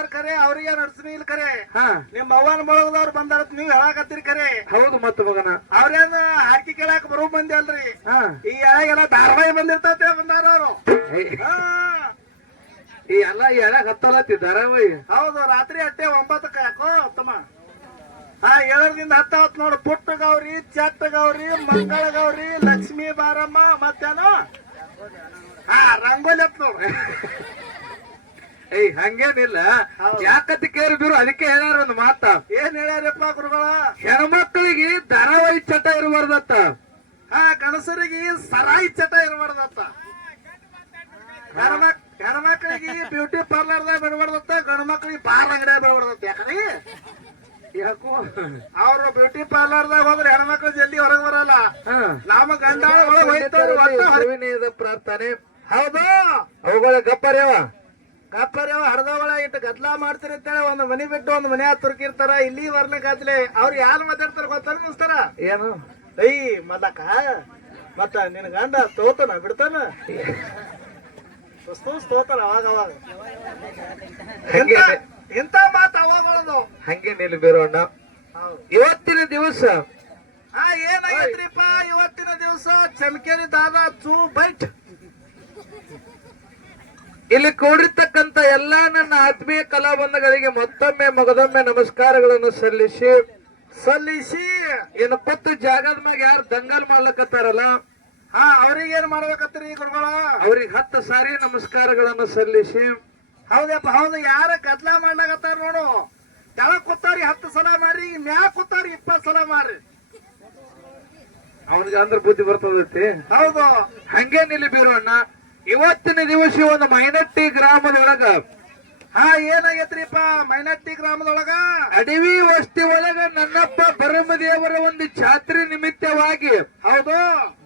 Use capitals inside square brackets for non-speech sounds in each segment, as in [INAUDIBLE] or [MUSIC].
ಬಂದಾರ ಕರೆ ಅವ್ರಿಗೆ ನಡ್ಸ್ರಿ ಇಲ್ಲ ಕರೆ. ಹಾ. ನಿಮ್ ಅವ್ವನ ಬಳಗದವ್ರು ಬಂದಾರ ನೀವ್ ಹೇಳಾಕತ್ತೀರಿ ಕರೆ. ಹೌದು ಮತ್ತ ಮಗನ. ಅವ್ರೇನ ಹಾಕಿ ಕೇಳಾಕ ಬರೋ ಮಂದಿ ಅಲ್ರಿ ಹಾ. ಈ ಎಳಗೆಲ್ಲ ಧಾರಾವಾಹಿ ಬಂದಿರ್ತೈತೆ ಬಂದಾರ ಅವರು. ಈ ಎಲ್ಲ ಎಳಗ್ ಹತ್ತಲತ್ತಿ ಧಾರಾವಾಹಿ. ಹೌದು ರಾತ್ರಿ ಅಟ್ಟೆ ಒಂಬತ್ತಕ್ಕ ಯಾಕೋ ಉತ್ತಮ. ಆ ಏಳರಿಂದ ಹತ್ತ ಹೊತ್ತು ನೋಡು ಪುಟ್ಟ ಗೌರಿ ಚಟ್ಟ ಗೌರಿ ಮಂಗಳ ಗೌರಿ ಲಕ್ಷ್ಮೀ ಬಾರಮ್ಮ ಮತ್ತೇನು? ಹಾ ರಂಗೋಲಿ ಹತ್ ನೋಡು. ಏಯ್ ಹಂಗೇನಿಲ್ಲ. ಯಾಕತ್ ಯಾಕತ್ತಿ ಕೇರಿ ಬಿರು ಅದಕ್ಕೆ ಹೇಳ್ಯಾರ ಒಂದು ಮಾತ. ಏನ್ ಹೇಳ್ಯಾರಪ್ಪ ಗುರುಗಳ ಹೆಣ್ಮಕ್ಳಿಗೆ ಧಾರಾವಾಹಿ ಚಟ ಇರಬಾರ್ದತ್ತ ಹಾ ಗಣಸರಿಗೆ ಸರಾಯಿ ಚಟ ಇರಬಾರ್ದತ್ತ ಹೆಣ್ಮಕ್ ಹೆಣ್ಮಕ್ಳಿಗೆ ಬ್ಯೂಟಿ ಪಾರ್ಲರ್ದಾಗ ಬಿಡಬಾರ್ದತ್ತ ಗಂಡ ಮಕ್ಳಿಗೆ ಬಾರ್ ಅಂಗಡಿಯಾಗ ಬಿಡಬಾರ್ದತ್ತ ಯಾಕಂದ್ರೆ ಯಾಕೋ ಅವ್ರು ಬ್ಯೂಟಿ ಪಾರ್ಲರ್ದಾಗ ಹೋದ್ರೆ ಹೆಣ್ಮಕ್ಳು ಜಲ್ದಿ ಹೊರಗೆ ಬರಲ್ಲ ಹಾ ನಮ್ಮ ಗಂಡ ಒಳಗೆ ಹೋಯ್ತವ್ರು ಒಟ್ಟ ಹೊರಗೆ ಶಿವನೇದ ಪ್ರಾರ್ಥನೆ ಹೌದು ಅವುಗಳ ಗಪ್ಪರ್ಯವ ಕಪ್ಪರಿ ಅವ ಹಡ್ದವಳ ಇಟ್ಟು ಗದ್ಲಾ ಮಾಡ್ತೀರಿ ಅಂತೇಳಿ ಒಂದು ಮನಿ ಬಿಟ್ಟು ಒಂದು ಮನೆ ತುರ್ಕಿರ್ತಾರ ಇಲ್ಲಿ ಬರ್ಲಿಕ್ಕಾತ್ಲೆ ಅವ್ರು ಯಾರು ಮಾತಾಡ್ತಾರ ಗೊತ್ತಾರ ಮುಸ್ತಾರ ಏನು? ಐ ಮದಕ? ಮತ್ತ ನಿನ್ ಗಂಡ ತೋತನ ಬಿಡ್ತಾನ? ತುಸ್ತೂಸ್ ತೋತಾನ ಅವಾಗ ಅವಾಗ. ಇಂತ ಮಾತು ಅವಾಗ. ಹಂಗೆ ನಿಲ್ ಬೀರೋಣ ಇವತ್ತಿನ ದಿವಸ. ಹಾ ಏನಾಗೈತ್ರಿಪ್ಪ ಇವತ್ತಿನ ದಿವಸ? ಚಮಕೇರಿ ದಾದಾ ಚೂ ಬೈಟ್. ಇಲ್ಲಿ ಕೂಡಿರ್ತಕ್ಕಂತ ಎಲ್ಲಾ ನನ್ನ ಆತ್ಮೀಯ ಕಲಾಬಂಧಗಳಿಗೆ ಮತ್ತೊಮ್ಮೆ ಮಗದೊಮ್ಮೆ ನಮಸ್ಕಾರಗಳನ್ನು ಸಲ್ಲಿಸಿ ಸಲ್ಲಿಸಿ. ಏನು ಪತ್ತು ಜಾಗದ ಮ್ಯಾಗ ಯಾರು ದಂಗಲ್ ಮಾಡ್ಲಕತ್ತಾರಲ್ಲ? ಹಾ ಅವ್ರಿಗೆ ಏನ್ ಮಾಡ್ಬೇಕತ್ರಿ ಗುರುಗಳ? ಅವ್ರಿಗೆ ಹತ್ತು ಸಾರಿ ನಮಸ್ಕಾರಗಳನ್ನು ಸಲ್ಲಿಸಿ. ಹೌದಪ್ಪ ಹೌದು. ಯಾರ ಗದ್ಲಾ ಮಾಡ್ಲಾಕತ್ತಾರ ನೋಡು. ಕೆಳಗ್ ಕೂತಾರಿ ಹತ್ತು ಸಲ ಮಾಡ್ರಿ ಮ್ಯಾ ಕೂತಾರಿ ಇಪ್ಪತ್ ಸಲ ಮಾಡ್ರಿ. ಅವನಿಗೆ ಅಂದ್ರ ಬುದ್ಧಿ ಬರ್ತದೈತಿ. ಹೌದು. ಹಂಗೇನಿಲ್ಲ ಬೀರೋಣ್ಣ ಇವತ್ತಿನ ದಿವಸ ಒಂದು ಮೈನಟ್ಟಿ ಗ್ರಾಮದೊಳಗ ಹಾ ಏನಾಗೈತ್ರಿಪ್ಪ? ಮೈನಟ್ಟಿ ಗ್ರಾಮದೊಳಗ? ಅಡವಿ ವಸ್ತಿ ಒಳಗ ನನ್ನಪ್ಪ ಭರಮದೇವರ ಒಂದು ಜಾತ್ರೆ ನಿಮಿತ್ತವಾಗಿ ಹೌದು.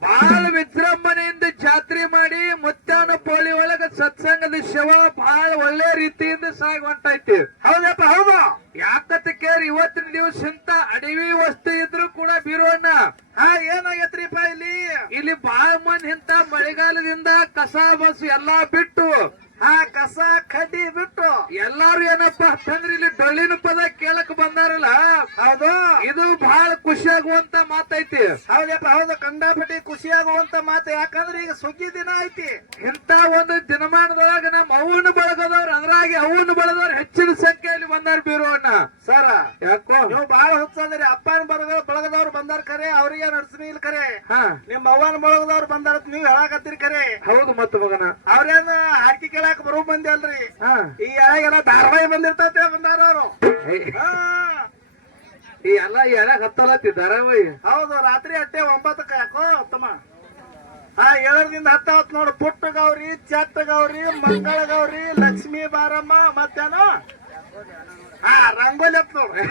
ಬಾಳ ವಿಜೃಂಭಣೆಯಿಂದ ಜಾತ್ರೆ ಮಾಡಿ ಮುತ್ತಾನ ಪೋಳಿ ಒಳಗ ಸತ್ಸಂಗದ ಶವ ಬಹಳ ಒಳ್ಳೆ ರೀತಿಯಿಂದ ಸಾಗಿ ಹೊಂಟೈತಿ ಹೌದಪ್ಪ ಹೌದು. ಯಾಕತ್ತ ಕೇರಿ ಇವತ್ತಿನ ದಿವಸ ಇಂತ ಅಡವಿ ವಸ್ತಿ ಇದ್ರು ಕೂಡ ಬೀರೋಣ ಹಾ ಏನಾಗೈತ್ರಿಪ್ಪ ಇಲ್ಲಿ? ಇಲ್ಲಿ ಬಹಳ ಮಂದಿ ಇಂತ ಮಳೆಗಾಲದಿಂದ ಕಸ ಬಸ್ ಎಲ್ಲಾ ಬಿಟ್ಟು ಹಾ ಕಸ ಕಡ್ಡಿ ಬಿಟ್ಟು ಎಲ್ಲಾರು ಏನಪ್ಪಾ ಅಂತಂದ್ರೆ ಇಲ್ಲಿ ಡೊಳ್ಳಿನ ಪದ ಕೇಳಕ್ ಬಂದಾರಲ್ಲ? ಹೌದು. ಇದು ಬಹಳ ಖುಷಿ ಆಗುವಂತ ಮಾತೈತಿ. ಹೌದಪ್ಪ ಹೌದು. ಕಂಡಾಪಟ್ಟಿ ಖುಷಿಯಾಗುವಂತ ಮಾತು. ಯಾಕಂದ್ರೆ ಈಗ ಸುಗ್ಗಿ ದಿನ ಐತಿ. ಇಂತ ಒಂದು ದಿನಮಾನದೊಳಗ ನಮ್ಮ ಅವನ್ನು ಬಳಗದವ್ರ ಅದ್ರಾಗಿ ಅವನ್ನ ಬಳಗದವ್ರು ಹೆಚ್ಚಿನ ಸಂಖ್ಯೆಯಲ್ಲಿ ಬಂದಾರ ಬೀರೋಣ್ಣ ಸರ ಯಾಕೋ? ನೀವು ಬಹಳ ಹುಚ್ಚಂದ್ರಿ. ಅಪ್ಪನ ಬಳಗ ಬಳಗದವ್ರು ಬಂದಾರ ಖರೆ ಅವ್ರಿಗೆ ನಡ್ಸಿ ಇಲ್ಲ ಖರೆ ಹಾ. ನಿಮ್ಮ ಅವ್ವನ ಬಳಗದವ್ರು ಬಂದಾರ ನೀವ್ ಹೇಳಾಕತ್ತೀರಿ ಖರೆ ಹೌದು ಮತ್ತ ಮಗನ. ಅವ್ರೇನ ಹಾಕಿ ಕೇಳಾಕ ಬರೋ ಮಂದಿ ಅಲ್ರಿ. ಈ ಎಲ್ಲ ಧಾರಾವಾಹಿ ಬಂದಿರ್ತೈತೆ ಬಂದಾರ ಅವರು. ಈ ಎಲ್ಲ ಎಳಗ್ ಹತ್ತಲತ್ತಿ ಧಾರಾವಾಹಿ? ಹೌದು ರಾತ್ರಿ ಅಟ್ಟೆ ಒಂಬತ್ತಕ್ಕ ಯಾಕೋ ಉತ್ತಮ. ಆ ಏಳರಿಂದ ಹತ್ತ ಹೊತ್ತು ನೋಡು. ಪುಟ್ಟ ಗೌರಿ ಚತ್ತ ಗೌರಿ ಮಂಗಳ ಗೌರಿ ಲಕ್ಷ್ಮೀ ಬಾರಮ್ಮ ಮತ್ತೇನು? ಹಾ ರಂಗೋಲಿ ಹತ್ ನೋಡು.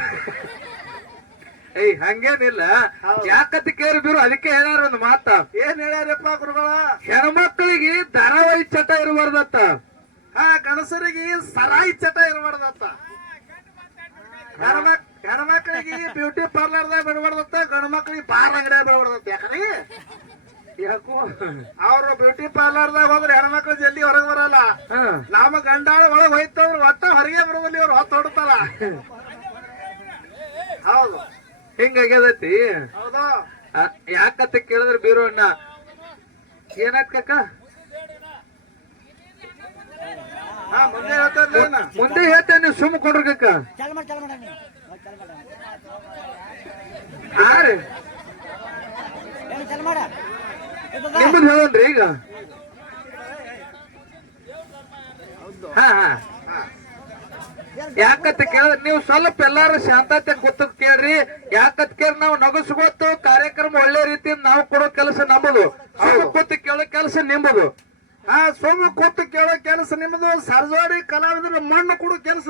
ಏಯ್ ಹಂಗೇನಿಲ್ಲ. ಹೌದು. ಯಾಕತ್ತ ಕೇರಿ ಬಿರು ಅದಕ್ಕೆ ಹೇಳ್ಯಾರ ಒಂದು ಮಾತ. ಏನ್ ಹೇಳ್ಯಾರಪ್ಪ ಗುರುಗಳ? ಹೆಣ್ಮಕ್ಳಿಗೆ ಧಾರಾವಾಹಿ ಚಟ ಇರಬಾರ್ದತ್ತ. ಹಾ ಗಣಸರಿಗೆ ಸರಾಯಿ ಚಟ ಇರಬಾರ್ದತ್ತ. ಹೆಣ್ಮಕ್ ಹೆಣ್ಮಕ್ಳಿಗೆ ಬ್ಯೂಟಿ ಪಾರ್ಲರ್ದಾಗ ಬಿಡಬಾರ್ದತ್ತ ಗಂಡ ಮಕ್ಳಿಗೆ ಬಾರ್ ಅಂಗಡಿಯಾಗ ಬಿಡಬಾರ್ದತ್ತ ಯಾಕ್ರಿ? ಯಾಕೋ? ಅವ್ರು ಬ್ಯೂಟಿ ಪಾರ್ಲರ್ದಾಗ ಹೋದ್ರೆ ಹೆಣ್ಮಕ್ಳು ಜಲ್ದಿ ಹೊರಗೆ ಬರಲ್ಲ. ನಮ್ಮ ಗಂಡಾಳ ಒಳಗೆ ಹೋಯ್ತವ್ರು ಒಟ್ಟ ಹೊರಗೆ ಬರುವಲ್ಲಿ ಅವ್ರು ಹೊತ್ತು ಹೊಡ್ತಾರ. [LAUGHS] ಹೌದು. ಹಿಂಗಾಗ್ಯದತಿ ಹೌದು? ಯಾಕತ್ತ ಕೇಳಿದ್ರೆ ಬೀರು ಅಣ್ಣ? ಹಾ ಮುಂದೆ ಹೇಳ್ತಾರೆ ಮುಂದೆ ಹೇಳ್ತೇನೆ ನೀವು ಸುಮ್ಮ ಕೊಡ್ರಕ್ಕ ಕಕ್ಕ ಮಾಡಿ ಚಾಲು ಮಾಡಿ ಮಾಡ ಹಾ ರೀ. ಏನು ಚಾಲು ಮಾಡ? ನಿಮ್ಮದು ಹೇಳನ್ರಿ ಈಗ. ಹಾ. ಹಾ. ಯಾಕತ್ತ ಕೇಳ ನೀವು ಸ್ವಲ್ಪ ಎಲ್ಲಾರು ಶಾಂತತೆ ಕೂತ ಕೇಳ್ರಿ. ಯಾಕತ್ ಕೇಳಿ ನಾವು ನಗಸ್ಕೊತು ಕಾರ್ಯಕ್ರಮ ಒಳ್ಳೆ ರೀತಿಯಿಂದ ನಾವು ಕೊಡೋ ಕೆಲಸ ನಮ್ಮದು. ಸುಮ್ಮ ಕೂತು ಕೇಳೋ ಕೆಲಸ ನಿಂಬುದು ಆ ಸೋಮ ಕೂತು ಕೇಳೋ ಕೆಲಸ ನಿಮ್ಮದು. ಸರ್ಜೋಡಿ ಕಲಾವಿದ್ರ ಮಣ್ಣು ಕೊಡೋ ಕೆಲಸ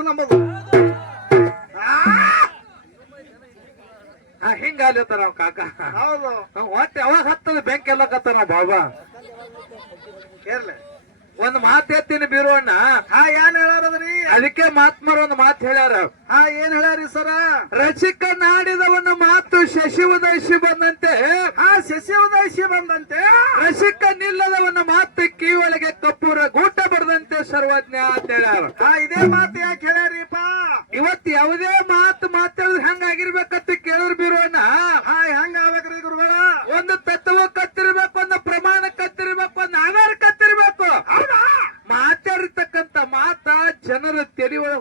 ಹಾ ಹಿಂಗ ಅಲ್ಲಿರ್ತಾರ ಅವ್ ಕಾಕ. ಹೌದು. ಒಟ್ಟೆ ಯಾವಾಗ ಹತ್ತದ ಬೆಂಕಿ ಎಲ್ಲಕತ್ತಾರ ನಾವ್ ಬಾಬಾ. ಇರ್ಲಿ. ಒಂದ್ ಮಾತ್ ಎತ್ತೀನಿ ಬೀರೋಣ್ಣ ಹಾ ಏನ್ ಹೇಳಾರದ್ರಿ? ಅದಕ್ಕೆ ಮಾತ್ಮರ ಒಂದ್ ಮಾತ್ ಹೇಳ್ಯಾರ. ಹಾ ಏನ್ ಹೇಳಾರಿ ಸರ? ರಚಿಕ ನಾಡಿದವನ ಮಾತು ಶಶಿ ಉದಯಿಸಿ ಬಂದಂತೆ. ಹಾ ಶಶಿ ಉದಯಿಸಿ ಬಂದಂತೆ. ರಸಿಕ ನಿಲ್ಲದವನ ಮಾತು ಕಿವಿಯೊಳಗೆ ಕಪ್ಪೂರ ಗೂಟ ಬರದಂತೆ ಸರ್ವಜ್ಞ ಅಂತ ಹೇಳ್ಯಾರ. ಹಾ ಇದೇ ಮಾತು ಯಾಕೆ ಹೇಳ್ಯಾರಿಪ್ಪ? ಇವತ್ ಯಾವುದೇ ಮಾತು ಮಾತಾಡಿದ್ರೆ ಹೆಂಗ ಆಗಿರ್ಬೇಕಂತ ಕೇಳಿದ್ರು ಬೀರೋಣ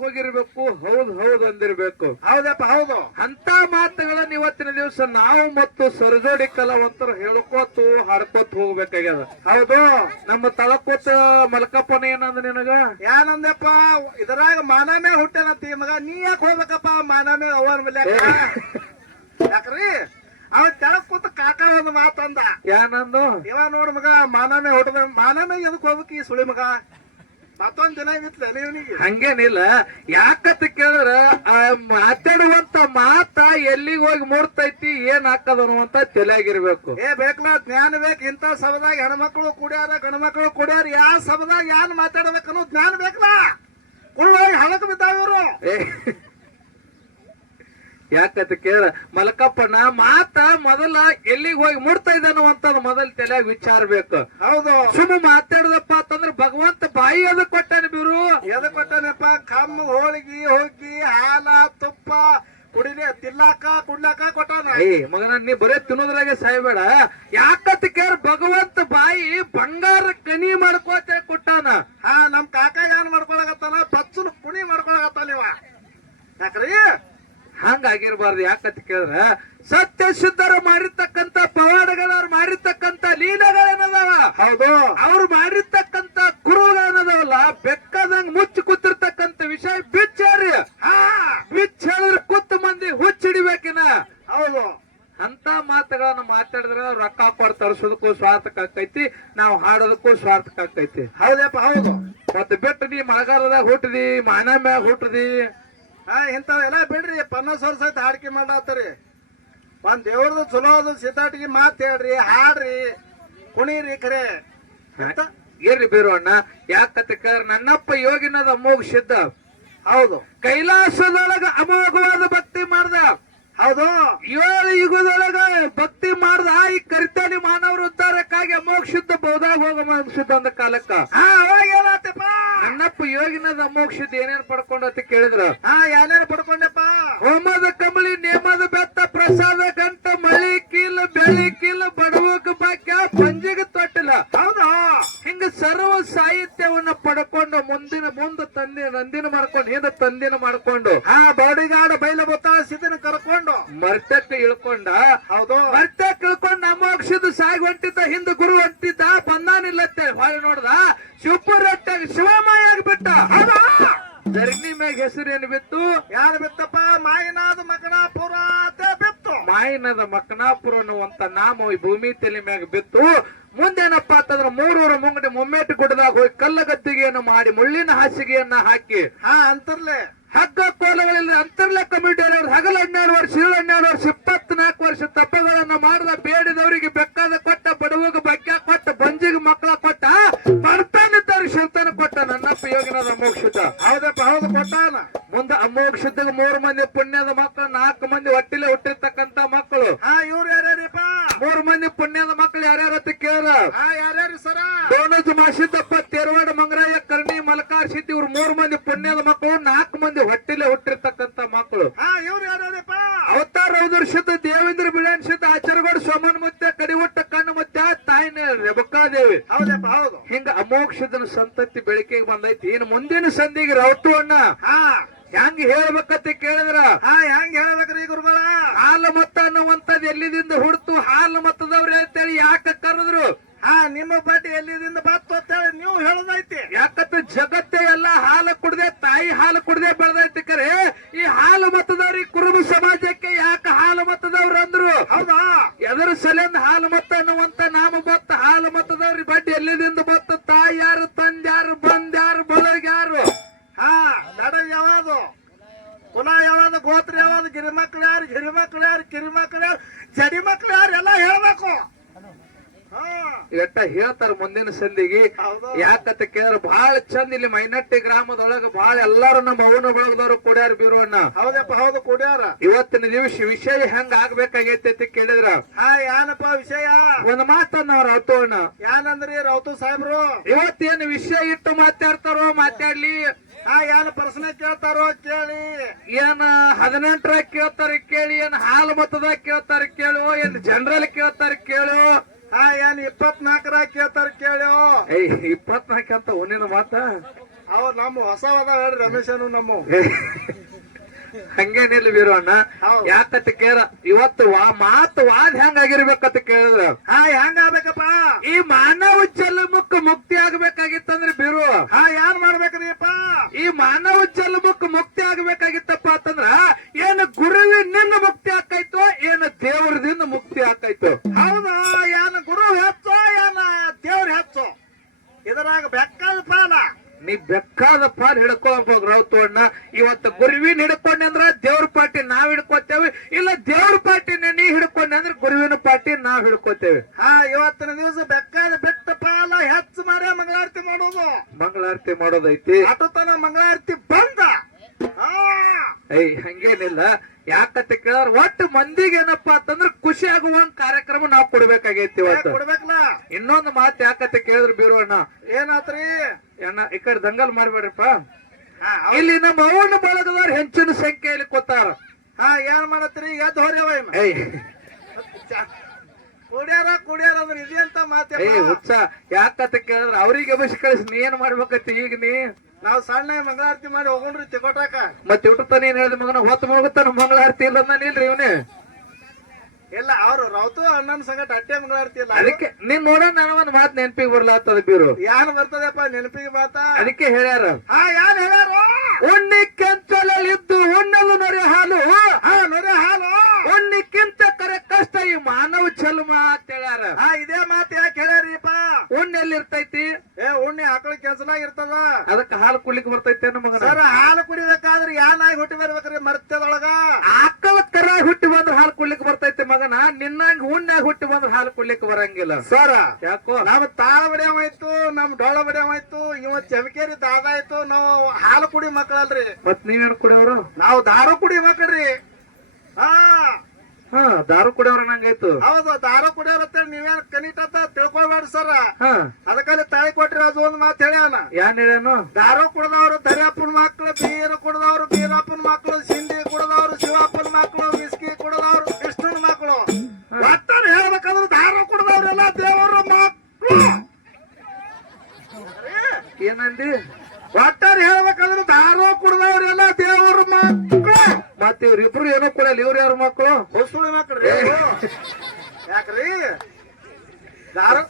ಹೋಗಿರ್ಬೇಕು ಹೌದ್ ಹೌದ್ ಅಂದಿರ್ಬೇಕು. ಹೌದಪ್ಪ ಹೌದು. ಅಂತ ಮಾತುಗಳನ್ನ ಇವತ್ತಿನ ದಿವಸ ನಾವು ಮತ್ತು ಸರಜೋಡಿ ಕಲಾವಂತರು ಹೇಳ್ಕೋತು ಹಾಡ್ಕೋತ ಹೋಗ್ಬೇಕಾಗ್ಯದ. ಹೌದು. ನಮ್ಮ ತಳಕೋತ ಮಲ್ಕಪ್ಪನ ಏನಂದ ನಿನಗ? ಏನಂದಪ್ಪ ಇದ್ರಾಗ ಮಾನಮೇ ಹುಟ್ಟೇನಂತ ಮಗ ನೀ ಯಾಕೆ ಹೋಗ್ಬೇಕಪ್ಪ ಮಾನಮೇ ಅವನ ಮೇಲೆ ಯಾಕ್ರಿ? ಅವ ತೆಳಕ್ ಕೂತ ಕಾಕ ಒಂದು ಮಾತಂದ. ಏನಂದು? ಇವ ನೋಡ್ ಮಗ ಮಾನಮೇ ಹುಟ್ಟದ ಮಾನಮೇ ಎದಕ್ ಹೋಗ್ಬೇಕು ಈ ಸುಳಿ ಮಗ? ಮತ್ತೊಂದ್ ದಿನ ಹಂಗೇನಿಲ್ಲ. ಯಾಕಂತ ಕೇಳಿದ್ರ ಆ ಮಾತಾಡುವಂತ ಮಾತ ಎಲ್ಲಿಗೆ ಹೋಗಿ ಮೂಡ್ತೈತಿ ಏನ್ ಹಾಕದ ಅನ್ನುವಂತ ತಲೆಯಾಗಿರ್ಬೇಕು. ಏ ಬೇಕಲ್ಲ ಜ್ಞಾನ ಬೇಕು. ಇಂತ ಸಭದಾಗ ಹೆಣ್ಮಕ್ಳು ಕುಡಿಯಾರ ಗಣಮಕ್ಳು ಕುಡಿಯಾರ ಯಾವ ಸಭದಾಗ ಯಾನ್ ಮಾತಾಡ್ಬೇಕು ಅನ್ನೋ ಜ್ಞಾನ ಬೇಕಲ್ಲ ಕುಳ್ಳಿ ಹಣಕ್ ಬಿದ್ದಾವ್ರು ಯಾಕತ್ ಕೇಳ ಮಲಕಪ್ಪಣ್ಣ ಮಾತ ಮೊದಲ ಎಲ್ಲಿಗೆ ಹೋಗಿ ಮುಡ್ತಾ ಅಂತ ಮೊದಲ ತಲೆಯಾಗ ವಿಚಾರ ಬೇಕು. ಹೌದು. ಸುಮ್ಮ ಮಾತಾಡದಪ್ಪ ಅಂತಂದ್ರ ಎದಕ್ ಕೊಟ್ಟಾನ ಬಿರು? ಎದಕ್ ಕೊಟ್ಟಾನಪ್ಪ? ಕಮ್ಮ ಹೋಳಿಗೆ ಹೋಗಿ ಹಾಲ ತುಪ್ಪ ಕುಡಿಲಿ ತಿನ್ನಾಕ ಕುಡ್ಲಾಕ ಕೊಟ್ಟಾನ ಏ ಮಗನ ನೀ ಬರೇ ತಿನ್ನೋದ್ರಾಗೆ ಸಾಯ್ಬೇಡ. ಯಾಕತ್ತಿಕೇರ್ ಭಗವಂತ ಬಾಯಿ ಬಂಗಾರ ಕನಿ ಮಾಡ್ಕೋತ ಕೊಟ್ಟಾನ ಹಾ ನಮ್ ಕಾಕ ಏನ್ ಮಾಡ್ಕೊಳಕತ್ತಾನ? ಪಚ್ಚನ ಕುಣಿ ಮಾಡ್ಕೊಳಕತ್ತಾನ ಇವ. ಯಾಕ್ರಿ? ಹಂಗಾಗಿರ್ಬಾರ್ದು ಯಾಕಂತ ಕೇಳಿದ್ರ ಸತ್ಯ ಶುದ್ಧರು ಮಾಡಿರ್ತಕ್ಕಂತ ಪವಾಡಗಳವ್ರು ಮಾಡಿರ್ತಕ್ಕಂತ ಲೀಲೆಗಳೇನದಾವ? ಹೌದು. ಅವ್ರು ಮಾಡಿರ್ತಕ್ಕಂತ ಕುರುಗಳೇನದಾವಲ್ಲ ಬೆಕ್ಕದಂಗ್ ಮುಚ್ಚಿ ಕೂತಿರ್ತಕ್ಕಂತ ವಿಷಯ ಬಿಚ್ಚಾರಿ ಹಾ ಬಿಚ್ಚ ಹೇಳಿದ್ರೆ ಕೂತ್ ಮಂದಿ ಹುಚ್ಚಿಡಿಬೇಕಿನ ಹೌದು ಅಂತ ಮಾತುಗಳನ್ನ ಮಾತಾಡಿದ್ರೆ ರೊಕ್ಕ ಕೊಡ್ ತರಿಸೋದಕ್ಕೂ ಸ್ವಾರ್ಥಕ ಆಕೈತಿ ನಾವು ಹಾಡೋದಕ್ಕೂ ಸ್ವಾರ್ಥಕ ಆಗ್ತೈತಿ. ಹೌದಪ್ಪ ಹೌದು. ಮತ್ತೆ ಬಿಟ್ಟು ನೀ ಮಳೆಗಾಲದಾಗ ಹುಟ್ಟ್ರಿ ಮಾನ ಮ್ಯಾಗ ಹುಟ್ಟಿದಿ ಹಾ ಇಂಥವೆಲ್ಲ ಬಿಡ್ರಿ ಪನ್ನಾಸ್ ವರ್ಷ ಆಯ್ತು ಹಾಡಿಕೆ ಮಾಡಾತ್ತರಿ ಒಂದ್ ದೇವ್ರದ್ದು ಚಲೋ ಅದು ಸಿತಾಟಿಗೆ ಮಾತ್ ಹೇಳ್ರಿ ಹಾಡ್ರಿ ಕುಣಿರಿ ಖರೆ ಏನ್ರಿ ಬೀರು ಅಣ್ಣ ಯಾಕಂತ ಕೇಳಿದ್ರೆ ನನ್ನಪ್ಪ ಯೋಗಿನದ ಅಮೋಘ ಸಿದ್ಧ. ಹೌದು. ಕೈಲಾಸದೊಳಗ ಅಮೋಘವಾದ ಭಕ್ತಿ ಮಾಡ್ದ. ಹೌದು. ಏಳು ಯುಗದೊಳಗ ಭಕ್ತಿ ಮಾಡ್ದ ಈ ಕರಿತಾನಿ ಮಾನವರು ಉದ್ಧಾರಕ್ಕಾಗಿ ಅಮೋಕ್ಷಿದ್ದ ಬೌದಾಗ ಹೋಗ ಶುದ್ಧ ಅಂದ ಕಾಲಕ್ಕ. ಅವಾಗ ಏನಾತಪ್ಪ? ನನ್ನಪ್ಪ ಯೋಗಿನದ ಏನೇನ್ ಪಡ್ಕೊಂಡಂತ ಕೇಳಿದ್ರ. ಹಾ ಏನೇನು ಪಡ್ಕೊಂಡಪ್ಪ? ಹೋಮದ ಕಂಬಳಿ ನೇಮದ ಬೆತ್ತ ಪ್ರಸಾದ ಗಂಟ ಮಳಿ ಕೀಲ್ ಬೆಳಿ ಕೀಲ್ ಬಡವಕ್ಕೆ ಬಾಕ್ಯ ಪಂಜಿಗೆ ತೊಟ್ಟಿಲ್ಲ ಹೌದು. ಹಿಂಗ ಸರ್ವ ಸಾಹಿತ್ಯವನ್ನ ಪಡ್ಕೊಂಡು ಮುಂದಿನ ಮುಂದೆ ತಂದೆ ನಂದಿನ ಮಾಡ್ಕೊಂಡು ಹಿಂದೆ ತಂದಿನ ಮಾಡ್ಕೊಂಡು ಆ ಬಾಡಿಗಾಡ ಬೈಲ ಬೊತ್ತ ಸಿದ್ಧನ ಕರ್ಕೊಂಡು ಮರ್ತಕ್ಕೆ ಇಳ್ಕೊಂಡ. ಹೌದು. ಮರ್ತಕ್ಕೆ ನಮ್ಮ ಅಮೋಕ್ಷದ ಸಾಗಿ ಹೊಂಟಿದ್ದ ಹಿಂದೆ ಗುರು ಹೊಂಟಿದ್ದ ಬಂದಾನಿಲ್ಲತ್ತೆ ಹೊಳೆ ನೋಡ್ದ ಶಿವಪುರಟ್ಟ ಶಿವಮಯ ಆಗ್ಬಿಟ್ಟ. ಜರ್ನಿ ಮ್ಯಾಗ ಏನ್ ಬಿತ್ತು? ಯಾರು ಬಿತ್ತಪ್ಪ? ಮಾಯನಾದ ಮಗನ ಪುರಾತ ಮಾಯಿನದ ಮಕ್ನಾಪುರ ಅನ್ನುವಂತ ನಾಮ ಈ ಭೂಮಿ ತಲೆ ಮ್ಯಾಗ ಬಿತ್ತು. ಮುಂದೇನಪ್ಪಾ ಅಂತಂದ್ರ ಮೂರೂರ ಮುಂಗಡಿ ಮೊಮ್ಮೆಟ್ಟು ಗುಡ್ಡದಾಗ ಹೋಗಿ ಕಲ್ಲ ಗದ್ದಿಗೆಯನ್ನು ಮಾಡಿ ಮುಳ್ಳಿನ ಹಾಸಿಗೆಯನ್ನ ಹಾಕಿ ಹಾ ಅಂತರ್ಲೆ. ಹಗ್ಗ ಕೋಲಗಳಿಲ್ಲ ಸಿದ್ಧ ದೇವೇಂದ್ರ ಬಿಳಿಯನ್ ಸಿದ್ಧ ಆಚಾರಗೌಡ ಸೋಮನ್ ಮುದ್ದೆ ಕಡಿವಟ್ಟ ಕಣ್ಣು ಮುದ್ದೆ ತಾಯಿನ ರೇವಕಾದೇವಿ ಹೌದಪ್ಪ ಹೌದು. ಹಿಂಗ ಅಮೋಕ್ಷದನ ಸಂತತಿ ಬೆಳಕಿಗೆ ಬಂದೈತಿ. ಇನ್ ಮುಂದಿನ ಸಂಧಿಗೆ ರೌತು ಅಣ್ಣ. ಹೆಂಗ್ ಹೇಳ್ಬೇಕಂತ ಕೇಳಿದ್ರ? ಹಾ ಹೆಂಗ್ ಹೇಳ್ಬೇಕ್ರಿ ಗುರುಗಳ? ಹಾಲು ಮತ್ತ ಅನ್ನುವಂಥದ್ದು ಎಲ್ಲಿದಿಂದ ಹುಡ್ತು? ಹಾಲು ಮತ್ತದವ್ರಿ ಅಂತೇಳಿ ಯಾಕ ಕರೆದ್ರು? ಹಾ ನಿಮ್ಮ ಬಡ್ಡಿ ಎಲ್ಲಿದಿಂದ ಬತ್ತು ಅಂತೇಳಿ ನೀವು ಹೇಳೋದೈತಿ. ಯಾಕಂತ ಜಗತ್ತೇ ಎಲ್ಲ ಹಾಲು ಕುಡ್ದೆ ತಾಯಿ ಹಾಲು ಕುಡ್ದೆ ಬೆಳೆದೈತಿ ಕರೆ. ಈ ಹಾಲು ಮತದವ್ರಿ ಕುರುಬ ಸಮಾಜಕ್ಕೆ ಯಾಕ ಹಾಲು ಮತದವ್ರು ಅಂದ್ರು? ಹೌದಾ? ಎದರ ಸಲಿಂದ ಹಾಲು ಮತ ಅನ್ನುವಂತ ನಾಮ ಬತ್ತ ಹಾಲು ಮತದವ್ರಿಗೆ ಬಡ್ಡಿ ಎಲ್ಲಿದಿಂದ ಬತ್ತ ತಾಯಿ ಯಾರು ತಂದ್ಯಾರು ಬಂದ್ಯಾರು ಬಳಗ್ಯಾರು ಹಾ ನಡ ಯಾವುದು ಕುಲ ಯಾವ್ದು ಗೋತ್ರ ಯಾವ್ದು ಗಿರಿಮಕ್ಳು ಯಾರು ಗಿರಿಮಕ್ಳು ಯಾರು ಕಿರಿಮಕ್ಳು ಯಾರು ಜಡಿ ಮಕ್ಳು ಯಾರು ಎಲ್ಲ ಹೇಳ್ಬೇಕು ಹಾ ಎಟ್ಟ ಹೇಳ್ತಾರ ಮುಂದಿನ ಸಂದಿಗೆ ಯಾಕತ್ತ ಯಾಕಂತ ಕೇಳಿದ್ರೆ ಬಹಳ ಚಂದ ಇಲ್ಲಿ ಮೈನಟ್ಟಿ ಗ್ರಾಮದೊಳಗ ಬಹಳ ಎಲ್ಲಾರು ನಮ್ಮ ಅವನ ಬಳಗದವರು ಕೊಡ್ಯಾರ ಬೀರೋಣ್ಣ ಹೌದಪ್ಪ ಹೌದು ಕೊಡ್ಯಾರ. ಇವತ್ತಿನ ದಿವಸ ವಿಷಯ ಹೆಂಗ ಆಗ್ಬೇಕಾಗೈತಿ ಅಂತ ಕೇಳಿದ್ರ? ಹಾ ಏನಪ್ಪ ವಿಷಯ? ಒಂದ್ ಮಾತನ್ನ ಅವ್ರ ಅಣ್ಣ. ಏನಂದ್ರಿ ರೌತು ಸಾಹೇಬ್ರು? ಇವತ್ತೇನ್ ವಿಷಯ ಇಟ್ಟು ಮಾತಾಡ್ತಾರೋ ಮಾತಾಡ್ಲಿ. ಹಾ ಏನ್ ಪ್ರಶ್ನೆ ಕೇಳ್ತಾರೋ ಕೇಳಿ. ಏನ ಹದಿನೆಂಟರ ಕೇಳ್ತಾರ ಕೇಳಿ ಏನ್ ಹಾಲು ಮತದಾಗ ಕೇಳ್ತಾರ ಕೇಳು ಏನ್ ಜನರಲ್ ಕೇಳ್ತಾರ ಕೇಳು. ಹಾ ಏನ್ ಇಪ್ಪತ್ನಾಲ್ಕರ ಕೇಳ್ತಾರ ಕೇಳ್ಯೋ ಏಯ್ ಇಪ್ಪತ್ನಾಲ್ಕು ಅಂತ ಒಂದಿನ ಮಾತ? ಅವ್ ನಮ್ಮ ಹೊಸವಾದ ಹೇಳ್ರಿ ರಮೇಶನು ನಮ್ಮ. ಹಂಗೇನಿಲ್ಲ ವೀರಣ್ಣ ಯಾಕತ್ ಕೇಳ ಇವತ್ತು ವಾ ಮಾತು ವಾದ್ ಹೆಂಗಾಗಿರ್ಬೇಕಂತ ಕೇಳಿದ್ರ? ಹಾ ಹೆಂಗ ಆಗ್ಬೇಕಪ್ಪ ಈ ಮಾನವ ಜನ್ಮಕ್ಕೆ ಮುಕ್ತಿ ಆಗ್ಬೇಕಾಗಿತ್ತಂದ್ರೆ ಬೀರು. ಹಾ ಏನ್ ಮಾಡ್ಬೇಕ್ರಿಪ್ಪ ಈ ಮಾನವ ಜನ್ಮಕ್ಕೆ ಮುಕ್ತಿ ಆಗ್ಬೇಕಾಗಿತ್ತಪ್ಪ ಅಂತಂದ್ರ ಹಂಗೇನಿಲ್ಲ. ಯಾಕಂತ ಕೇಳಿದ್ರ ಒಟ್ಟು ಮಂದಿಗೆ ಏನಪ್ಪ ಅಂತಂದ್ರ ಖುಷಿ ಆಗುವ ಕಾರ್ಯಕ್ರಮ ನಾವ್ ಕೊಡ್ಬೇಕಾಗೈತಿ ಇವತ್ತು. ಕೊಡ್ಬೇಕಲ್ಲ? ಇನ್ನೊಂದು ಮಾತು ಯಾಕಂತ ಕೇಳಿದ್ರ ಬೀರೋಣ ಏನಾತ್ರಿ? ಅಣ್ಣ ಈ ಕಡೆ ದಂಗಲ್ ಮಾಡ್ಬೇಡ್ರಿಪ್ಪ. ಇಲ್ಲಿ ನಮ್ಮ ಅವನ ಬಳಗದವ್ರ ಹೆಚ್ಚಿನ ಸಂಖ್ಯೆಯಲ್ಲಿ ಕೊತ್ತಾರ ಹಾ ಏನ್ ಮಾಡತ್ರಿ? ಎದ್ ಹೊರ್ಯವ ಕುಡಿಯಾರ ಕುಡಿಯಾರ ಅಂದ್ರೆ ಇದೆ ಅಂತ ಮಾತೆ ಹುಚ್ಚ ಯಾಕಂತ ಕೇಳಿದ್ರ ಅವ್ರಿಗೆ ಬಸ್ ಕಳಿಸಿ ನೀ ಏನ್ ಮಾಡ್ಬೇಕತ್ತಿ ಈಗ ನೀ? ನಾವ್ ಸಣ್ಣ ಮಂಗಳಾರತಿ ಮಾಡಿ ಹೋಗೋಣ್ರಿ ತಿಕೋಟಾಕ. ಮತ್ತೆ ಊಟ ಏನ್ ಹೇಳಿದ ಮಗನ? ಹೊತ್ತು ಮುಳುಗುತ್ತಾನ ಮಂಗಳಾರತಿ ಇಲ್ಲ ಇಲ್ರಿ ಇವನೇ. ಇಲ್ಲ ಅವ್ರು ರೌತು ಅಣ್ಣನ ಸಂಗಟ ಅಟ್ಟೆ ಮಂಗಳಾರತಿ ಇಲ್ಲ. ಅದಕ್ಕೆ ನೀನ್ ನೋಡ ನಾನು ಒಂದ್ ಮಾತ್ ನೆನಪಿಗೆ ಬರ್ಲಾತದ ಬೀರು. ಯಾನ್ ಬರ್ತದಪ್ಪ ನೆನಪಿಗೆ ಮಾತಾ? ಅದಕ್ಕೆ ಹೇಳ್ಯಾರ. ಹಾ ಯಾನ್ ಹೇಳ್ಯಾರ? ಉಣ್ಣಿ ಕೆಂಚಲಿದ್ದು ಉಣ್ಣಲು ನೊರೆ ಹಾಲು. ಹಾ ನೊರೆ ಹಾಲು. ಉಣ್ಣಿಕ್ಕಿಂತ ಕರೆ ಕಷ್ಟ ಈ ಮಾನವ ಚಲ್ಮ ಅಂತ ಹೇಳ್ಯಾರ. ಹಾ ಇದೇ ಮಾತು ಯಾಕೆ ಹೇಳ್ಯಾರಿಪ್ಪ? ಉಣ್ಣೆ ಎಲ್ಲಿರ್ತೈತಿ ಏ ಉಣ್ಣೆ ಆಕಳ ಕೆಲ್ಸನಾಗ ಇರ್ತದ? ಅದಕ್ಕೆ ಹಾಲು ಕುಡ್ಲಿಕ್ಕೆ ಬರ್ತೈತೆ ನಮ್ಮ ಮಗನ. ಸರ್ ಹಾಲು ಕುಡಿಬೇಕಾದ್ರೆ ಯಾನಾಗಿ ಹುಟ್ಟಿ ಬರ್ಬೇಕ್ರಿ ಮರ್ತದೊಳಗ ಆಕಳ ಕರ ಹುಟ್ಟಿ ಬಂದ್ರೆ ಹಾಲು ಕುಡ್ಲಿಕ್ಕೆ ಬರ್ತೈತೆ ಮಗನ. ನಿನ್ನಂಗ ಉಣ್ಣಾಗ ಹುಟ್ಟಿ ಬಂದ್ರೆ ಹಾಲು ಕುಡ್ಲಿಕ್ಕೆ ಬರಂಗಿಲ್ಲ. ಸರ ಯಾಕೋ? ನಮ್ ತಾಳ ಬಡಿಯವಾಯ್ತು ನಮ್ ಡೊಳ ಬಡಿಯವಾಯ್ತು ಇವ ಚಮಕೇರಿ ದಾದಾಯ್ತು ನಾವು ಹಾಲು ಕುಡಿ ಮಕ್ಕಳಲ್ರಿ. ಮತ್ ನೀವೇನು ಕುಡಿಯವ್ರು? ನಾವು ದಾರು ಕುಡಿ ಮಕ್ಕಳ್ರಿ. ಹಾ. ಹಾ ದಾರು ಕುಡಿಯವ್ರ ನಂಗಾಯ್ತು ಹೌದು ದಾರು ಕುಡಿಯೋರತ್ತ ನೀವೇನ್ ಕನಿಟತ್ತ ತಿಳ್ಕೊಬೇಡ್ರಿ ಸರ್. ಹಾ. ಅದಕ್ಕಲ್ಲಿ ತಾಯಿ ಕೊಟ್ರಿ ಅದು ಒಂದ್ ಮಾತು ಹೇಳ್ಯಾನ. ಯಾನ್ ಹೇಳ್ಯಾನು? ದಾರು ಕುಡ್ದವ್ರು ದರ್ಯಾಪನ ಮಕ್ಳು ಬೀರು ಕುಡ್ದವ್ರು ಬೀರಪ್ಪನ ಮಕ್ಳು ಸಿಂಧಿ ಕುಡ್ದವ್ರು ಶಿವಪ್ಪನ ಮಕ್ಳು ವಿಸ್ಕಿ ಕುಡ್ದವ್ರು ಕೃಷ್ಣನ ಮಕ್ಳು. ಒಟ್ಟಾರೆ ಹೇಳ್ಬೇಕಂದ್ರೆ ದಾರು ಕುಡ್ದವ್ರೆಲ್ಲ ದೇವರ ಮಕ್ಳು. ಏನಂದಿ? ಒಟ್ಟಾರೆ ಹೇಳ್ಬೇಕಂದ್ರೆ ದಾರು ಕುಡ್ದವ್ರೆಲ್ಲ ದೇವರ ಮಕ್ಕಳು ಮತ್ ಇವ್ರಿಬ್ರು ಏನೋ ಕೊಡಲ್ಲ ಇವ್ರು ಯಾರು ಮಕ್ಕಳು? ಹೊಸುಳಿ ಮಕ್ಕಳ್ರಿ. ಯಾಕ್ರಿ? ದಾರು?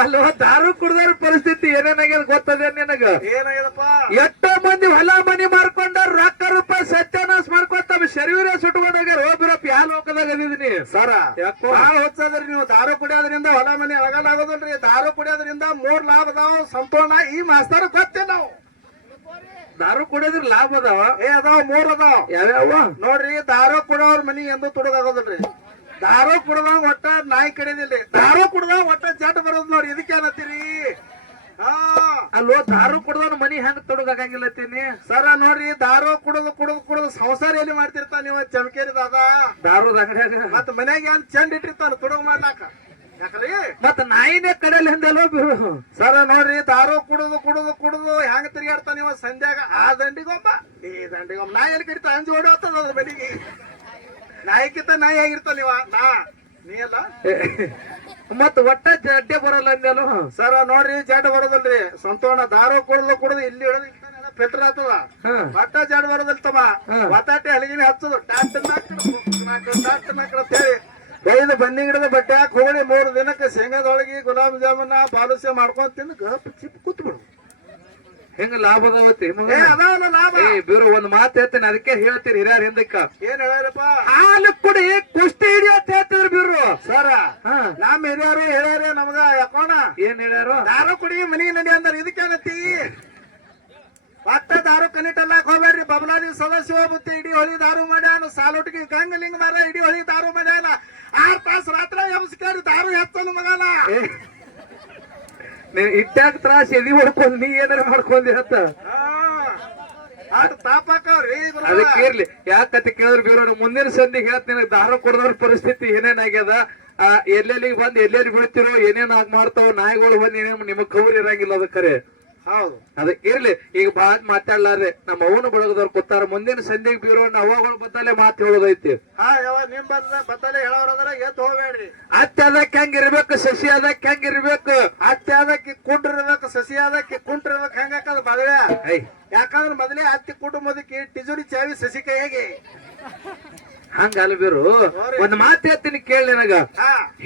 ಅಲ್ವ ದಾರು ಕುಡ್ದಾರ ಪರಿಸ್ಥಿತಿ ಏನೇನಾಗ್ಯದ ಗೊತ್ತದ ನಿನಗ? ಏನಾಗ್ಯದಪ್ಪ ಎಷ್ಟೋ ಮಂದಿ ಹೊಲ ಮನಿ ಮಾರ್ಕೊಂಡಾರ ರೊಕ್ಕ ರೂಪಾಯಿ ಸತ್ಯಾನಾಶ ಮಾಡ್ಕೊತಾವ ಶರೀರ ಸುಟ್ಕೊಂಡು ಹೋಗ್ಯಾರ. ಹೋಗ್ಬಿರಪ್ಪ ಯಾವ ಲೋಕದಾಗ ಅದಿದೀನಿ? ಸರ ಯಾಕೋ? ಹೊಚ್ಚದ್ರಿ ನೀವು. ದಾರು ಕುಡಿಯೋದ್ರಿಂದ ಹೊಲ ಮನಿ ಅಳಗಲ್ ಆಗೋದಲ್ರಿ ದಾರು ಕುಡಿಯೋದ್ರಿಂದ ಮೂರ್ ಲಾಭ ಅದಾವ. ಸಂಪೂರ್ಣ ಈ ಮಾಸ್ತಾರ ಗೊತ್ತೇ ನಾವು. ದಾರು ಕುಡಿಯೋದ್ರ ಲಾಭ ಅದಾವ. ಏ ಅದಾವ ಮೂರ್ ಅದಾವ. ಯಾವ್ಯಾವ? ನೋಡ್ರಿ ದಾರು ಕುಡೋರ್ ಮನಿ ಎಂದು ತುಡುಗಾಗೋದಿಲ್ರಿ. ದಾರು ಕುಡ್ದಾಗ ಒಟ್ಟ ನಾಯಿ ಕಡಿದಿಲ್ರಿ. ದಾರು ಕುಡ್ದಾಗ ಒಟ್ಟ ಜಟ್ ಬರೋದ್ ನೋಡ್ರಿ ಇದಕ್ಕೆ ಅನ್ನತ್ತೀರಿ ಅಲ್ಲೋ ಅಲ್ವೋ ದಾರು ಕುಡ್ದವ್ನ ಮನಿ ಹೆಂಗ್ ತೊಡಗಾಗಂಗಿಲ್ಲತ್ತೀನಿ? ಸರ ನೋಡ್ರಿ ದಾರು ಕುಡದು ಕುಡದು ಕುಡದು ಸಂಸಾರ ಎಲ್ಲಿ ಮಾಡ್ತಿರ್ತಾನ ನೀವು ಚಮಕೇರಿ ದಾದ? ದಾರುದ ಮತ್ತ ಮತ್ ಮನ್ಯಾಗ ಏನ್ ಚಂಡ್ ಇಟ್ಟಿರ್ತಾನ ತೊಡಗ ಮಾಡ್ಲಾಕ? ಮತ್ತ ನಾಯಿನೇ ಕಡೆಯಲ್ಲಿ ಹಿಂದೆಲ್ಲ ಸರ ನೋಡ್ರಿ ದಾರು ಕುಡುದು ಕುಡುದು ಕುಡುದು ಹೆಂಗ್ ತಿರ್ಗಾಡ್ತಾನ ಇವ ಸಂಧ್ಯಾಗ ಆ ದಂಡಿಗೊಬ್ಬ ಈ ದಂಡಿಗೊಬ್ಬ. ನಾಯಿ ಎಲ್ಲಿ ಕಡಿತ? ಅಂಜಿ ಓಡಿ ಹೋಗ್ತದ ಅದ್ರ ಬೆಳಿಗ್ಗೆ. ನಾಯಿಕಿಂತ ನಾಯಿ ಆಗಿರ್ತಾನ ಇವ ನಾ ನೀ ಅಲ್ಲ? ಮತ್ತ ಒಟ್ಟ ಜಡ್ಡೆ ಬರಲ್ಲ ಅಂದೇನು ಸರ ನೋಡ್ರಿ ಜಡ್ ಬರೋದಲ್ರಿ. ಸಂತೋಣ ದಾರು ಕುಡುದು ಕುಡುದು ಇಲ್ಲಿ ಇಡೋದು ಫಿಲ್ಟರ್ ಆಗ್ತದ ಬಟ್ಟ ಜಡ್ ಬರೋದಿಲ್ಲ ತಮ್ಮ. ಒತ್ತಾಟೆ ಹಲಗಿನ ಹಚ್ಚದು. ಟಾಟ್ ನಾಲ್ಕು ಟಾಟ್ ನಾಲ್ಕು ಅಂತ ಹೇಳಿ ಬೈದು ಬನ್ನಿ ಗಿಡದ ಬಟ್ಟೆ ಹಾಕಿ ಹೋಗಿ ಮೂರು ದಿನಕ್ಕೆ ಶೇಂಗಾದೊಳಗೆ ಗುಲಾಬ್ ಜಾಮೂನ ಬಾಲುಸೆ ಮಾಡ್ಕೊಂಡ್ ತಿಂದು ಚಿಪ್ ಕೂತ್ಬಿಡು ಹೆಂಗ ಲಾಭ ಅದಾವಲ್ಲ ಲಾಭ. ಬೀರು ಒಂದ್ ಮಾತು ಹೇಳ್ತೀನಿ ಅದಕ್ಕೆ ಹೇಳ್ತೀರಿ ಹಿರಿಯರ್ ಹಿಂದಕ್ಕ. ಏನ್ ಹೇಳ್ಯಾರಪ್ಪ ಹಾಲು ಕುಡಿ ಕುಸ್ತಿ ಹಿಡಿ ಅಂತ ಹೇಳ್ತಿದ್ರು ಬೀರು ಸರ ಹಾ. ನಮ್ ಹಿರಿಯರು ಹೇಳ್ಯಾರ ನಮ್ಗ ಯಾಕೋಣ ಏನ್ ಹೇಳ್ಯಾರು ಯಾರು ಕುಡಿ ಮನಿ ನಡಿ ಅಂದ್ರ ಇದಕ್ಕೇನತ್ತಿ? ಒಟ್ಟ ದಾರು ಕನಿಟಲ್ಲ ಹೋಗ್ಬೇಡ್ರಿ. ಬಬಲಾದಿ ಸದಸ್ಯ ಹೋಗುತ್ತೆ ಇಡೀ ಹೊಳಿ ದಾರು ಮಾಡ್ಯಾನ ಸಾಲೊಟ್ಟಿಗೆ ಗಂಗಲಿಂಗ ಮಾರ ಇಡೀ ಹೊಳಿ ದಾರು ಮಾಡ್ಯಾನ ಆರ್ ತಾಸು ರಾತ್ರಿ ಎಬ್ಸ್ಕೇರಿ ದಾರು ಹೆಚ್ಚನು ಮಗನ ನೀನ್ ಇಟ್ಟಾಗ ತ್ರಾಸ ಎದಿ ಹೊಡ್ಕೊಂಡ್ ನೀ ಏನಾರ ಮಾಡ್ಕೊಂಡಿ ಹತ್ತ ಅದಕ್ಕೆ ಇರ್ಲಿ. ಯಾಕಂತ ಕೇಳಿದ್ರೆ ಬೀರೋ ಮುಂದಿನ ಸಂದಿಗೆ ಹೇಳ್ತ ನಿನಗೆ ದಾರ ಕೊಡದ್ರ ಪರಿಸ್ಥಿತಿ ಏನೇನಾಗ್ಯದ? ಎಲ್ಲೆಲ್ಲಿಗೆ ಬಂದ್ ಎಲ್ಲೆಲ್ಲಿ ಬೀಳ್ತಿರೋ ಏನೇನ್ ಆಗ್ ಮಾಡ್ತಾವ ನಾಯಿಗಳು ಬಂದ್ ಏನೇನ್ ನಿಮಗ್ ಕವರ್ ಇರಂಗಿಲ್ಲ ಅದ ಖರೆ ಹೌದು. ಅದ ಇರ್ಲಿ. ಈಗ ಬಾಳ್ ಮಾತಾಡ್ಲಾರ್ರಿ ನಮ್ಮ ಅವನು ಬಳಗದವ್ರು ಕೂತಾರ. ಮುಂದಿನ ಸಂಧಿಗೆ ಬೀರೋಣ ಅವಾಗಳು ಬತ್ತಲೆ ಮಾತು ಹೇಳೋದೈತಿ. ಹಾ ಯಾವ ನಿಮ್ ಬದ ಬತ್ತಲೆ ಹೇಳೋರದ್ರ ಎತ್ತ ಹೋಗ್ಬೇಡ್ರಿ. ಅತ್ತೆ ಅದಕ್ಕೆ ಹೆಂಗ್ ಇರ್ಬೇಕು? ಸಸಿ ಅದಕ್ಕೆ ಹೆಂಗ್ ಇರ್ಬೇಕು? ಅತ್ತೆ ಅದಕ್ಕೆ ಕುಂಟ್ರಿರ್ಬೇಕು ಸಸಿ ಅದಕ್ಕೆ ಕುಂಟ್ರಿರ್ಬೇಕು ಹೆಂಗಾಕದ ಮದುವೆ? ಯಾಕಂದ್ರೆ ಮೊದಲೇ ಅತ್ತಿ ಕುಟುಂಬದಕ್ಕೆ ಟಿಜುರಿ ಚಾವಿ ಸಸಿ ಕೈಯಾಗೆ. ಹಂಗ ಅಲ್ಬಿರು ಒಂದ್ ಮಾತು ಹೇಳ್ತೀನಿ ಕೇಳಿ ನನಗ.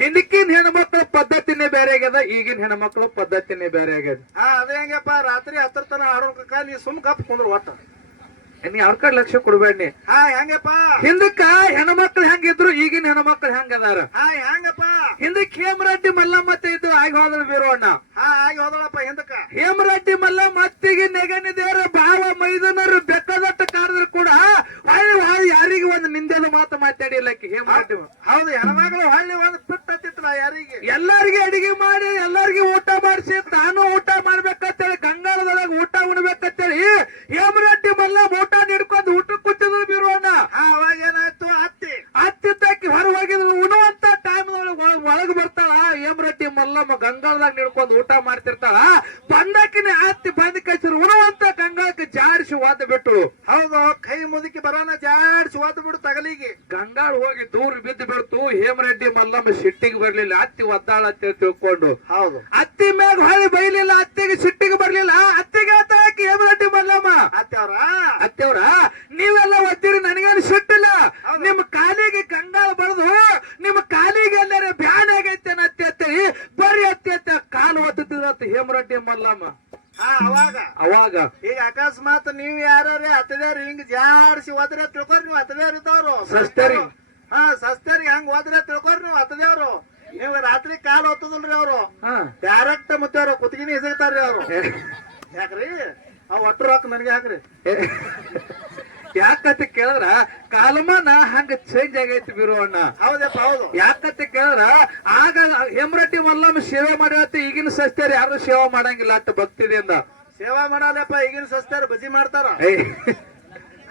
ಹಿಂದಕ್ಕಿನ ಹೆಣ್ಮಕ್ಳ ಪದ್ಧತಿನೇ ಬೇರೆ ಆಗ್ಯದ ಈಗಿನ ಹೆಣ್ಮಕ್ಳ ಪದ್ಧತಿನೇ ಬೇರೆ ಆಗ್ಯದ. ಅದೇ ಹೆಂಗಪ್ಪ ರಾತ್ರಿ ಹತ್ತರ ತನ ಆಡೋಕ ನೀ ಸುಮ್ ಕಪ್ ಕುಂದ್ರ ಒಟ್ಟ. ನೀ ಅವ್ರ ಕಡೆ ಲಕ್ಷ್ಯ ಕೊಡ್ಬೇಡಿ ಹಾ ಹೆಂಗಪ್ಪ? ಹಿಂದಕ್ಕ ಹೆಣ್ಮಕ್ಳು ಹೆಂಗಿದ್ರು ಈಗಿನ ಹೆಣ್ಮಕ್ಳು ಹೆಂಗ ಅದಾರ ಹಾ ಹೆಂಗಪ್ಪ? ಹಿಂದಕ್ ಹೇಮರೆಡ್ಡಿ ಮಲ್ಲಮ್ಮತ್ತೆ ಇದ್ದು ಆಗಿ ಹೋದ್ರ ಬೀರೋಣ ಹಾ ಆಗಿ ಹೋದಳಪ್ಪ ಹಿಂದಕ್ಕ. ಹೇಮರೆಡ್ಡಿ ಮಲ್ಲ ಮತ್ತಿಗೆ ನೆಗನಿ ದೇವರ ಭಾವ ಮೈದನರು ಬೆಕ್ಕದಟ್ಟ ಕಾರದ್ರು ಕೂಡ ಹೊಳ್ಳಿ ಯಾರಿಗೆ ಒಂದು ನಿಂದೆದ ಮಾತು ಮಾತಾಡಿಲ್ಲ ಹೇಮರೆಡ್ಡಿ ಹೌದು ಹೆಣ್ಮಕ್ಳು ಹಳ್ಳಿ ಒಂದು ಪುಟ್ಟ ಹತ್ತಿತ್ರ ಯಾರಿಗೆ? ಎಲ್ಲರಿಗೆ ಅಡಿಗೆ ಮಾಡಿ ಎಲ್ಲರಿಗೆ ಊಟ ಮಾಡಿಸಿ ತಾನು ಊಟ ಮಾಡ್ಬೇಕಂತೇಳಿ ಗಂಗಾಳದೊಳಗೆ ಊಟ ಉಣ್ಬೇಕಂತೇಳಿ ಹೇಮರೆಡ್ಡಿ ಮಲ್ಲ ಊಟ ನೀಡ್ಕೊಂಡು ಊಟ ಕೂತಿದ್ರು ಬೀರೋಣ ಹಾ ಅವಾಗ ಏನಾಯ್ತು ಅತ್ತಿ ಅತ್ತಿದ್ದಕ್ಕೆ ಹೊರ ಹೋಗಿದ್ರು ಉಣುವಂತ ಟೈಮ್ ಒಳಗ್ ಬರ್ತಾಳ ಹೇಮರೆಡ್ಡಿ ಮಲ್ಲಮ್ಮ ಗಂಗಾಳದಾಗ ನಿಡ್ಕೊಂಡು ಊಟ ಮಾಡ್ತಿರ್ತಾಳ ಬಂದಾಕಿನ ಅತ್ತಿ ಬಂದ ಕಚ್ಚಿರು ಉಣುವಂತ ಗಂಗಾಳಕ್ಕೆ ಜಾರಿಸಿ ವಾದ ಬಿಟ್ಟು ಹೌದು ಕೈ ಮುದುಕಿ ಬರೋಣ ಜಾಡ್ಸಿ ಒದ್ದು ಬಿಡು ತಗಲಿಗೆ ಗಂಗಾಳ ಹೋಗಿ ದೂರ ಬಿದ್ದು ಬಿಡ್ತು ಹೇಮರೆಡ್ಡಿ ಮಲ್ಲಮ್ಮ ಸಿಟ್ಟಿಗೆ ಬರ್ಲಿಲ್ಲ ಅತ್ತಿ ಒದ್ದಾಳ ಅಂತ ತಿಳ್ಕೊಂಡು ಹೌದು ಅತ್ತಿ ಮ್ಯಾಗ ಹೊಳಿ ಬೈಲಿಲ್ಲ ಅತ್ತಿಗೆ ಸಿಟ್ಟಿಗೆ ಬರ್ಲಿಲ್ಲ ಅತ್ತಿಗೆ ಆತಾಕಿ ಹೇಮರೆಡ್ಡಿ ಮಲ್ಲಮ್ಮ ಅತ್ತಿ ಅವ್ರ ಅತ್ತೆವ್ರ ನೀವೆಲ್ಲ ಒತ್ತೀರಿ ನನಗೇನು ಸಿಟ್ಟಿಲ್ಲ. ನಿಮ್ಮ ಕಾಲಿಗೆ ಗಂಗಾಳ ಬಡದು ನಿಮ್ಮ ಕಾಲಿಗೆ ಎಲ್ಲಾರ ಬ್ಯಾನ್ ಆಗೈತೆ ಅತ್ತೆ ಅತ್ತೇಳಿ ಬರೀ ಅತ್ತೆ ಅತ್ತೆ ಕಾಲು ಒದ್ದಿದ್ರತ್ತ ಹೇಮರಡ್ಡಿ ಮಲ್ಲಮ್ಮ ಅವಾಗ. ಅವಾಗ. ಈಗ ಅಕಸ್ಮಾತ್ ನೀವ್ ಯಾರೇ ಹತ್ತದೇವ್ರಿ ಹಿಂಗ್ ಜಾಡ್ಸಿ ಹೋದ್ರೆ ತಿಳ್ಕೊರಿ ನೀವು ಹತ್ತದೇವ್ರ ಇದ್ದವ್ರು. ಸಸ್ತರಿ. ಹಾ ಸಸ್ತರಿ ಹಂಗ್ ಹೋದ್ರೆ ತಿಳ್ಕೊರಿ ನೀವು ಹತ್ತದೇವ್ರು ನೀವು ರಾತ್ರಿ ಕಾಲ್ ಹೊತ್ತದಲ್ರಿ ಅವ್ರು. ಡೈರೆಕ್ಟ್ ಮತ್ತೆ ಅವ್ರು ಕುತ್ತಿಗೆನಿ ಎಸಗ್ತಾರ್ರಿ ಅವ್ರು. ಯಾಕ್ರಿ? ಅವ್ ಒಟ್ಟು ರೊಕ್ಕ ನನಗೆ ಹಾಕ್ರಿ. ಯಾಕಂತ ಕೇಳಿದ್ರ ಕಾಲಮಾನ ಹಂಗ ಚೇಂಜ್ ಆಗೈತಿ ಬಿರು ಅಣ್ಣ. ಹೌದಪ್ಪ ಹೌದು. ಯಾಕಂತ ಕೇಳಿದ್ರ ಆಗ ಹೆಮ್ರಟ್ಟಿ ಮಲ್ಲಮ್ಮ ಸೇವೆ ಮಾಡಿರತ್ತೆ ಈಗಿನ ಸಸ್ತ್ಯರು ಯಾರು ಸೇವಾ ಮಾಡಂಗಿಲ್ಲ ಅಂತ ಭಕ್ತಿದಿಂದ. ಸೇವಾ ಮಾಡಲ್ಲಪ್ಪ ಈಗಿನ ಸಸ್ತಾರ ಬಜಿ ಮಾಡ್ತಾರ.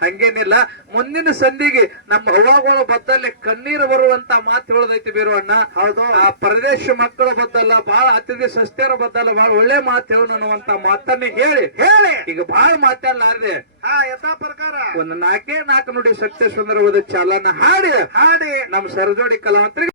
ಹಂಗೇನಿಲ್ಲ. ಮುಂದಿನ ಸಂಧಿಗೆ ನಮ್ಮ ಹವಾಗಳ ಬದ್ದಲ್ಲಿ ಕಣ್ಣೀರು ಬರುವಂತ ಮಾತು ಹೇಳದೈತಿ ಬೀರುವಣ್ಣ. ಹೌದು. ಆ ಪ್ರದೇಶ ಮಕ್ಕಳ ಬದ್ದಲ್ಲ ಬಹಳ ಅತಿಥಿ ಸಸ್ತಿಯರ ಬದ್ದಲ್ಲ ಬಹಳ ಒಳ್ಳೆ ಮಾತು ಹೇಳು ಅನ್ನುವಂತ ಮಾತನ್ನ ಹೇಳಿ. ಹೇಳಿ. ಈಗ ಬಹಳ ಮಾತಾಡ್ಲಾರ್ದೆ. ಹಾ ಯಥಾ ಪ್ರಕಾರ. ಒಂದು ನಾಲ್ಕೇ ನಾಲ್ಕು ನುಡಿ ಸತ್ಯ ಸುಂದರವಾದ ಚಾಲನ ಹಾಡಿ. ಹಾಡಿ. ನಮ್ಮ ಸರಜೋಡಿ ಕಲಾವಂತರಿಗೆ